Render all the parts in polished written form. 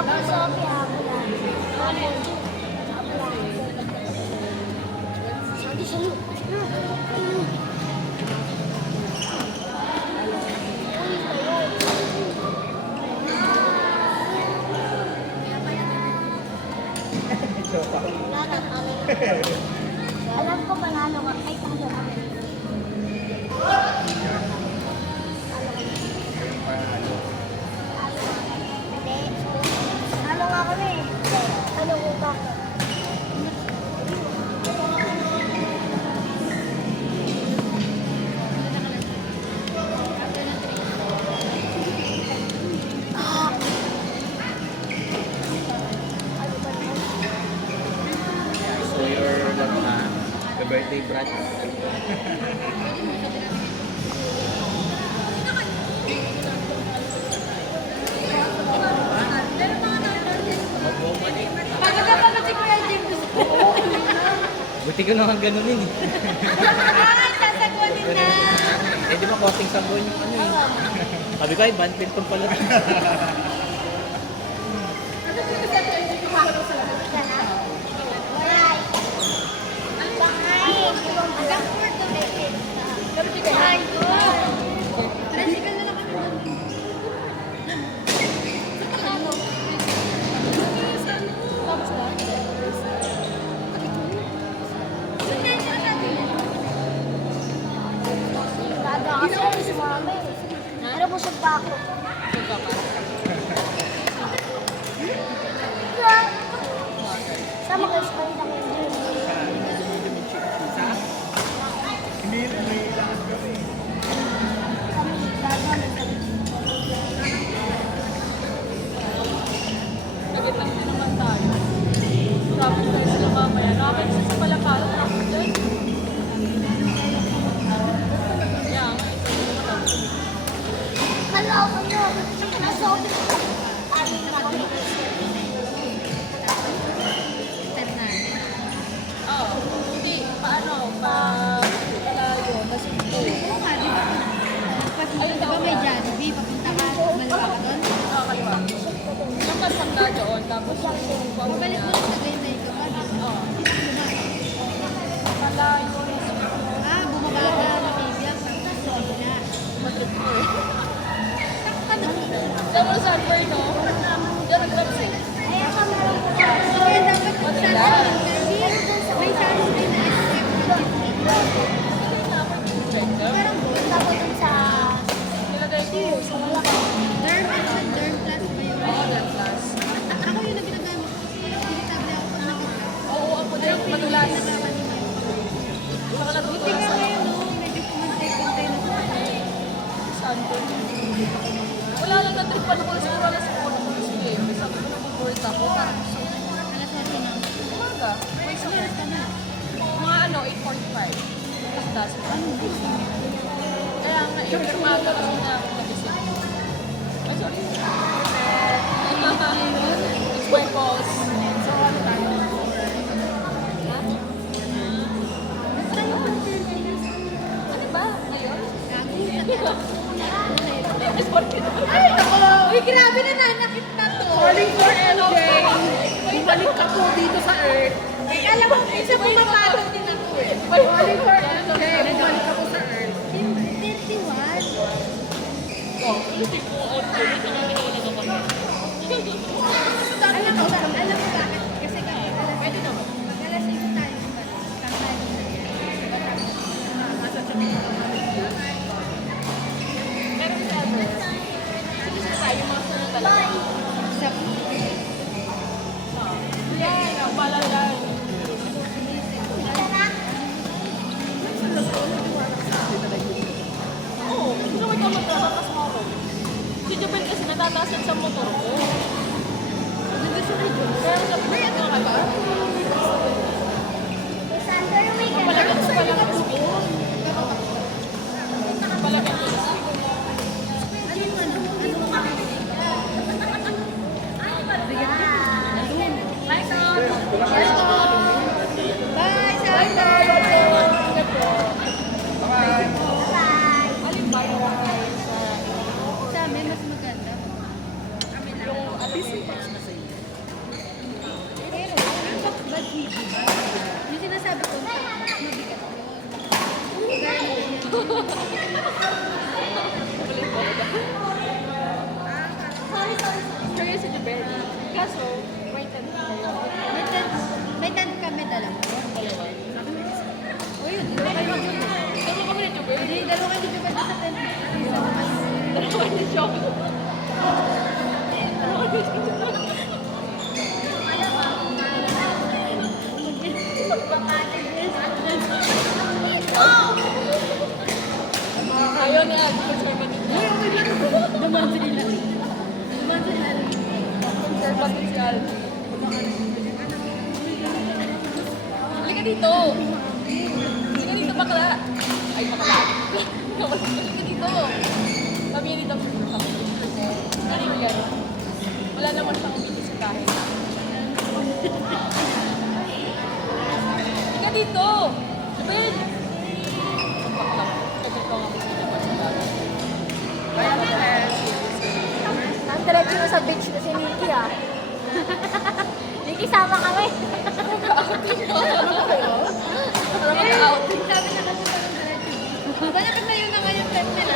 Ako Sophie, ako lang. Sabi sa loob. Alam ko panalo ka. Ay, talo kami. Talo nga kami. Talo ko ba? So your the birthday brunch. Pagkakapagod si Kuya Jim, gusto ko. Buti ko naman ganunin eh. Ay, sasagutin na. Eh di ba costing sabon yung ano eh. Sabi ko ay bandpil tong pala. Ano po sa bako? Sama kayo sa kanila ng Hindi na may ilangan kami. kami gagawin. Nagitang din naman tayo. Sabi tayo sila mamaya. Nakakalis sa palakalo. Tapos dyan. Yeah. Maloko nyo. Nasobit ko. Ano na kami? Oo. Hindi. Paano? Palayo. Masinto. Ay, di ba may Jollibee? Papunta ka, maliwa ka doon? Oo, kaliwa. Yung kasanda doon. Tapos yung Babalik mo lang sa Gaynay ka pa. Oo. Palayo. Ah, bumaba ka na bibiyag. Tapos solo na. Diyan mo sa no? Diyan ang lapsing. Ay, ako meron po. Kaya dapat kung saan na interview, may Jollibee na SF Parang doon. Tapos dun sa... Nilagay ko. Sa Malaki. Derm Plus ba yun? Oo, that class. Ako yung naginagamit ko. Pinitable ako pag nakita. Oo, ako din. Madulas. Saka natutuwa Buti nga sa ngayon, no? Medyo kumantay-kantay na sa saan ko. Wala lang na-tripan ko na siguro alas 4 ko na sige. Sabi ko nag-board ako. Parang gusto ko. alas 8 na. Umaga. May Ano sakit. oras ka na? Mga ano, 8:45. Tapos das. Kaya nga, yung umaga kasi na ako nagising. Ay, sorry. It's my boss. So, ano tayo? Ano ba? Ngayon? Ay, ako! Uy, grabe na nanakit na to! Calling for MJ. Bumalik ka po dito sa Earth. Eh, alam mo, isa pumapalo din ako eh. Calling for MJ. Bumalik ka po sa Earth. 31. Oh, hindi ko on ko. Hindi ko Alam mo bakit? Kasi kami, pwede naman. Pag alas 5 tayo, kantay mo na yan. Pero sabi, sige sa tayo mga sunod talaga. Sa Yan, ang balalan. Oo, gusto ko ikaw magtatakas mo ako. Si Jubel kasi natatasan sa motor ko. Hindi siya rin yun. Pero sabi ko, ano ka ba? Sander, may Palagan ko pala ng speed. Palagan ko ng speed. Bye, Sam! Bye, Santa! Alin ba yung Sa amin, mas maganda. yung ano, Kaya si Jubel. Kaso, may tent kayo. May tent kami dalawa. Dalawa. O yun, dalawa kayo mag Dalawa kami ni Jubel. Hindi, dalawa kayo dito sa tent. Dalawa ni Chong. Dalawa ni Chong. Ayaw niya. Conservative niya. Duman sila. Duman sila. Conservative si Alvin. Halika dito. Halika dito, bakla. Ay, bakla. Halika dito. Sabi niya dito. Ano yun yan? Wala naman siyang umitis sa kahit. Halika dito. Sabihin. Bakla. Sabi ko nga gusto niya pa sa bagay. Kaya ba Ang diretso mo sa beach na si Nikki ah. Nikki, sama kami. mag-outing mo? Para mag-outing. Sabi na kasi sa diretso. Bakit na yun na ngayon tent nila?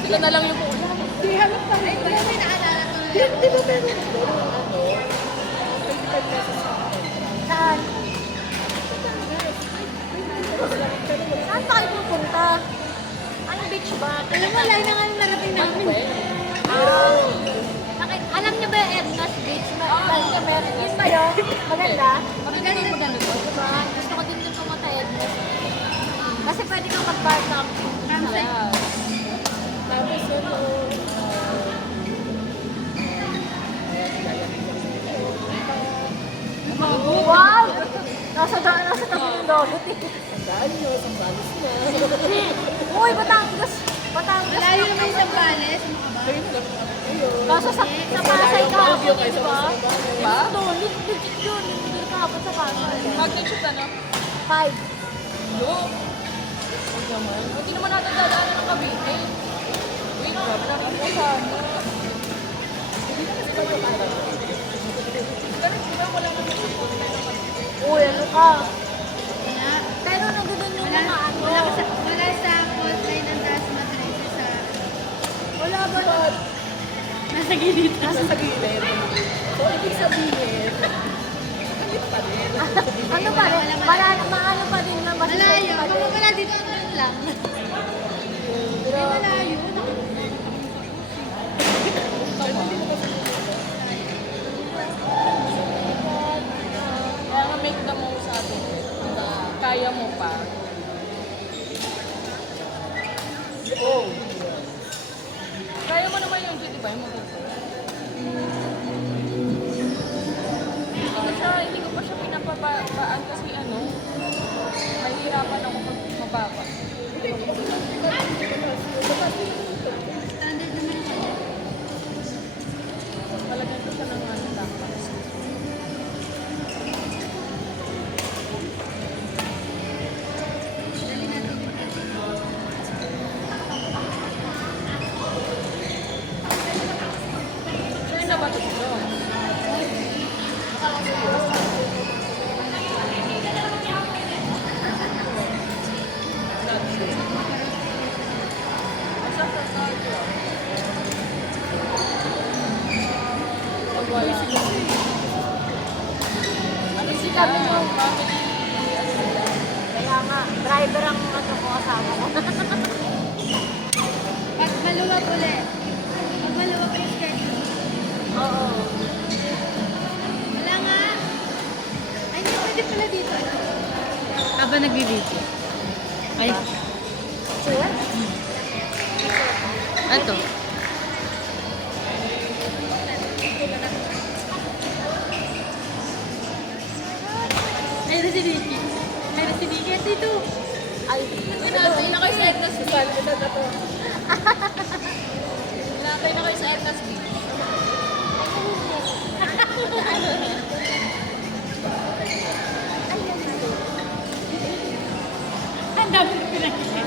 Sila na lang yung ulan. Di halap pa rin. Wala may naalala ko na lang. Di ba meron? Saan? Saan pa kayo pupunta? Anong beach ba? Alam mo, layo na nga yung narating namin. Bakit? Alam niyo ba yung Edna's Beach? Meron yun ba yun? Maganda? Maganda. Diba? Gusto ko din yung pumunta Edna's. Kasi pwede kang mag-bar camping. Campsite. Tapos ano, Wow! Nasa tabi ng dogot eh. saan nyo, sa balis na. Uy, Batangas! Batangas! Malayo naman yung Zambales. Kaso sa Pasay kahapon eh, di ba? Ba? Ito, legit yun. Legit kahapon sa Pasay. Mag-shoot ano? 5. Yo! Huwag naman. Hindi naman natin dadaanan ng Cavite. Wait, marami ko sana. Ganun, di ba wala naman yung support na naman. Uy, ano ka? Wala. Pero nandun yung Wala, mga ano. wala sa fault line ng taas matrese sa... Wala ba? Nasa gilid. Nasa gilid. So, ibig sabihin, kapit pa rin. Ano pa rin? Maano pa din na mas Malayo. pa Kung din. wala dito, doon lang. Hindi malayo. Kaya nga make the most sa atin na kaya mo pa. Oh. Kaya mo naman yung di ba? Yung maganda. Hindi ko pa siya pinapabaan kasi ano, mahihirapan ako pag mababa. Standard naman siya. Malagyan ko siya ng ano, takas. Sure na ba ito bro? Ano Hindi sila? kami yung Family. kaya nga, driver ang ano ko kasama ko. Pag maluwag ulit. Pag maluwag yung schedule. Oo. Wala nga. Ay, hindi pwede pala dito. Habang nag-video. Ay. Sir? Ato. Ay, na si Vicky. Ay, na si Vicky. Ito ito. Ay, Inatay na kayo sa Edna's Beach. Inatay na kayo sa Edna's Beach. Ang dami ko pinakita.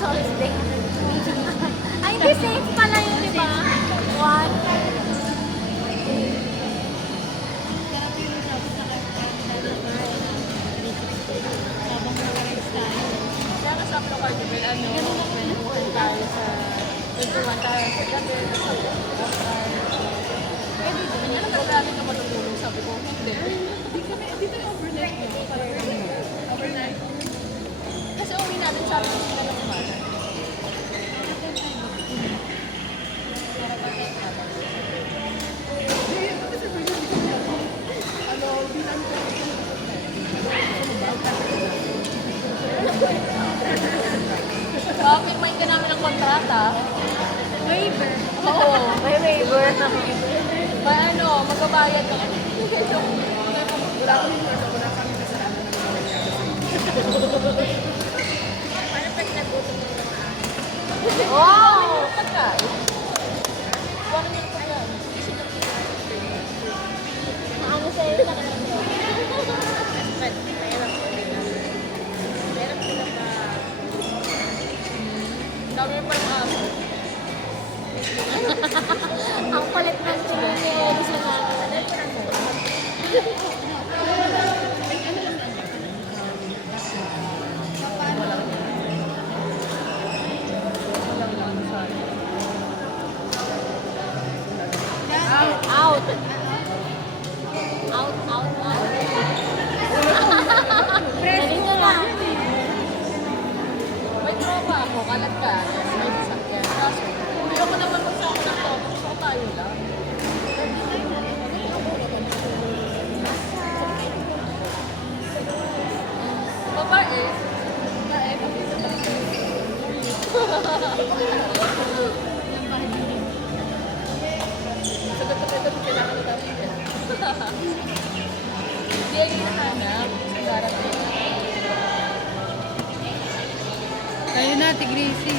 Sol's Day. Ay, hindi safe pala yun, di ba? One. Sarap yung tapos habang nakarex tayo. Kaya nga sabi ko kay Jubel, buhay tayo sa 21 tayo sa gabi, sabi ko, eh, ano ba natin na matutulog? Sabi ko, hindi. Di tayo overnight mo. Overnight. Kasi uwi natin sabi ko sila ng umaga. Pirmahin ka namin ng kontrata. Waiver. Oo. May waiver. Magbabayad ka. Wala kami Wow! pagkain. Wala kami ng pagkain. Ano sa'yo na Dami pa yung aso. ang palit ng tuloy ni Edison namin. Out. Out, out, out. Ganito na. May tropa ako, kalat ka. May sasakyan. Kaso, ayoko naman magsama ng tropa. Gusto ko tayo lang. Babae. Babae. Sagot na ito, kailangan na tayo. Hindi ay hinahanap. Sa darating. Tayo na, Tigrisi.